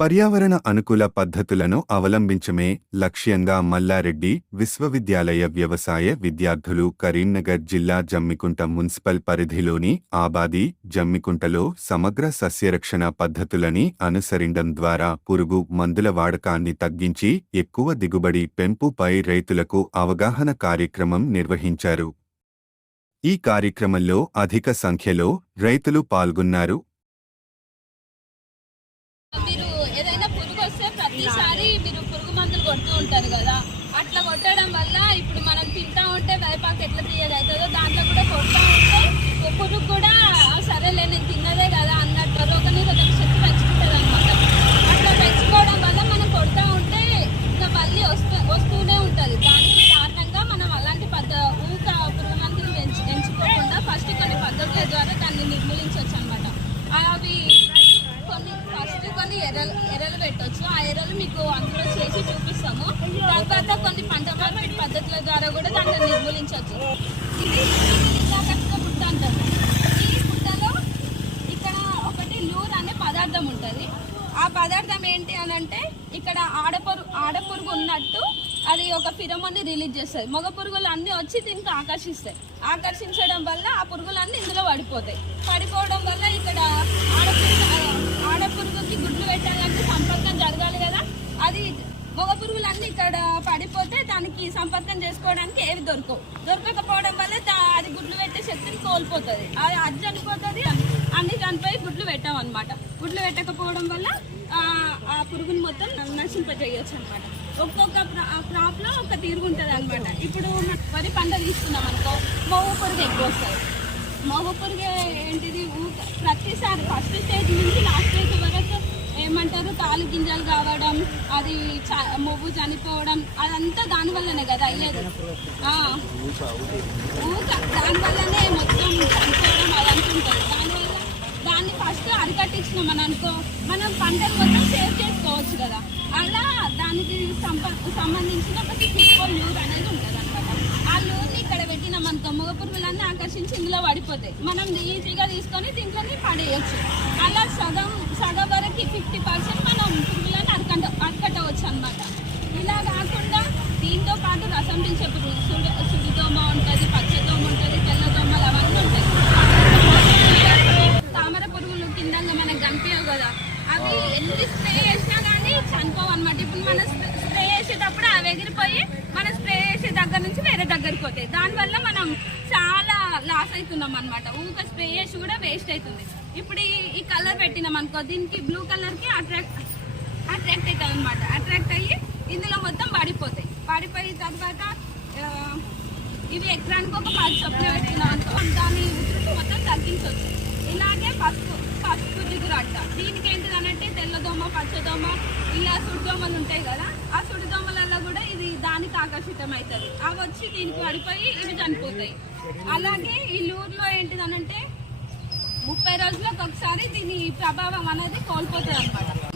పర్యావరణ అనుకూల పద్ధతులను అవలంబించమే లక్ష్యంగా మల్లారెడ్డి విశ్వవిద్యాలయ వ్యవసాయ విద్యార్థులు కరీంనగర్ జిల్లా జమ్మికుంట మున్సిపల్ పరిధిలోని ఆబాది జమ్మికుంటలో సమగ్ర సస్యరక్షణ పద్ధతులని అనుసరించడం ద్వారా పురుగు మందుల వాడకాన్ని తగ్గించి ఎక్కువ దిగుబడి పెంపుపై రైతులకు అవగాహన కార్యక్రమం నిర్వహించారు. ఈ కార్యక్రమంలో అధిక సంఖ్యలో రైతులు పాల్గొన్నారు. ప్రతిసారి మీరు పురుగు మందులు కొడుతూ ఉంటారు కదా, అట్లా కొట్టడం వల్ల ఇప్పుడు మనం తింటా ఉంటే వేపాకు ఎట్లా తీయదు అవుతుందో దాంట్లో కూడా కొడతా ఉంటే పురుగు కూడా సరేలే నేను తిన్నదే కదా అన్నట్టు రోగనిరోధక శక్తి పెంచుకుంటుంది అనమాట. అట్లా పెంచుకోవడం వల్ల మనం కొడతా ఉంటే ఇంకా మళ్ళీ వస్తూనే ఉంటుంది. దానికి కారణంగా మనం అలాంటి ఊక పురుగు మందులు ఎంచుకోకుండా ఫస్ట్ కొన్ని పద్ధతుల ద్వారా దాన్ని నిర్మూలించవచ్చు అనమాట. అవి కొన్ని ఎర్రలు పెట్టవచ్చు. ఆ ఎర్రలు మీకు అందులో చేసి చూపిస్తాము. తర్వాత కొన్ని పంట మార్పిడి పద్ధతుల ద్వారా కూడా దాన్ని నిర్మూలించవచ్చు. ఇది పుట్ట అంటారు. ఈ పుట్టలో ఇక్కడ ఒకటి లూర్ అనే పదార్థం ఉంటుంది. ఆ పదార్థం ఏంటి అని అంటే ఇక్కడ ఆడపురుగు ఉన్నట్టు అది ఒక ఫిరమోన్ని రిలీజ్ చేస్తుంది. మగ పురుగులు అన్నీ వచ్చి దీనికి ఆకర్షించడం వల్ల ఆ పురుగులన్నీ ఇందులో పడిపోవడం వల్ల ఇక్కడ ఆడపురుగుకి గుడ్లు పెట్టాలంటే సంపర్కం జరగాలి కదా. అది మగ పురుగులన్నీ ఇక్కడ పడిపోతే దానికి సంపర్కం చేసుకోవడానికి ఏవి దొరకకపోవడం వల్ల అది గుడ్లు పెట్టే శక్తిని కోల్పోతుంది. అది చనిపోతుంది. అన్ని చనిపోయి గుడ్లు పెట్టామన్నమాట. గుడ్లు పెట్టకపోవడం వల్ల ఆ పురుగుని మొత్తం నశింపజేయచ్చు అనమాట. ఒక్కొక్క క్రాప్ లో ఒక తీరుగుంటుంది అనమాట. ఇప్పుడు వరి పంట తీసుకున్నాం అనుకో, మోగు పురుగు ఎక్కువ వస్తుంది. మోగు పురుగు ఏంటిది ప్రతిసారి ఫస్ట్ స్టేజ్ నుంచి లాస్ట్ స్టేజ్ వరకు ఏమంటారు తాలు గింజలు కావడం, అది మొవ్వు చనిపోవడం, అదంతా దానివల్లనే కదా అయ్యేది. దానివల్లనే మొత్తం చనిపోవడం అదంతా ఉంటుంది. దాన్ని ఫస్ట్ అరికట్టించినాం అని అనుకో, మనం పంటను మొత్తం సేవ్ చేసుకోవచ్చు కదా. అలా దానికి సంబంధించిన ఒక సిక్వల్ లూర్ అనేది ఉంటుంది అనమాట. ఆ లూర్ని ఇక్కడ పెట్టినాం అనుకో, మగ పురుగులన్నీ ఆకర్షించి ఇందులో పడిపోతాయి. మనం ఈజీగా తీసుకొని దీంట్లోని పడేయచ్చు. అలా సగం వరకు 50% మనం పురుగులను అరికట్టవచ్చు అనమాట. ఇలా కాకుండా దీంతో పాటు రసం పీల్చే పురుగు సుడిదోమ ఉంటుంది, పచ్చదోమ ఉంటుంది, తెల్లదోమలు అవన్నీ ఉంటాయి. తామర పురుగులు కింద మనకు కనిపించవు కదా, అవి ఎన్ని స్ప్రే చేసినా కానీ చనిపోవు అనమాట. ఇప్పుడు మనం స్ప్రే చేసేటప్పుడు అవి ఎగిరిపోయి మనం స్ప్రే చేసే దగ్గర నుంచి వేరే దగ్గరికి పోతాయి. దానివల్ల మనం చాలా లాస్ అవుతున్నాం అనమాట. ఊక స్ప్రే చేసి కూడా వేస్ట్ అవుతుంది. ఇప్పుడు ఈ కలర్ పెట్టినాం అనుకో, దీనికి బ్లూ కలర్కి అట్రాక్ట్ అవుతుంది అనమాట. అట్రాక్ట్ అయ్యి ఇందులో మొత్తం పడిపోయిన తర్వాత ఇవి ఎకరానికి ఒక 10 చొప్పున పెట్టినాం అనుకో, దాని ఉధృతి మొత్తం తగ్గించవచ్చు. ఇలాగే పసుపు జిగురు అడ్డ, దీనికి ఏంటిదనంటే తెల్లదోమ, పచ్చదోమ, ఇలా సుడిదోమలు ఉంటాయి కదా, ఆ సుడిదోమలలో కూడా ఇది దానికి ఆకర్షితం అవుతుంది. అవి వచ్చి దీనికి పడిపోయి ఇవి చనిపోతాయి. అలాగే ఈ లూర్లో ఏంటిదనంటే 30 రోజులకు ఒకసారి దీని ప్రభావం అనేది కోల్పోతుంది అనమాట.